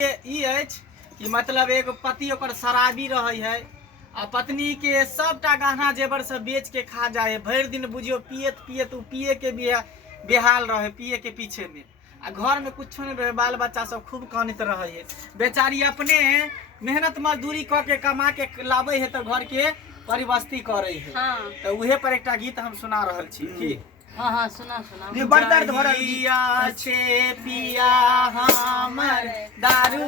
ई अछि कि मतलब एगो पति ओकर शराबी रहे है आ पत्नी के सबटा गहना जेवर सब बेच के खा जाए है। भर दिन बुझियो पियत पियत उ पिए के बेहाल रहे, पिए के पीछे में आ घर में कुछ नहीं रहे। बाल बच्चा सब खूब कानित रहे है। बेचारी अपने मेहनत मजदूरी क के कमा के लावे है तो घर के परिवस्ती करे है। हाँ। तो उहे पर एक गीत हम सुना रहल छी की। हाँ हाँ सुना सुना। ये बड़ दर्द भरल गीत छे पिया हमर दारू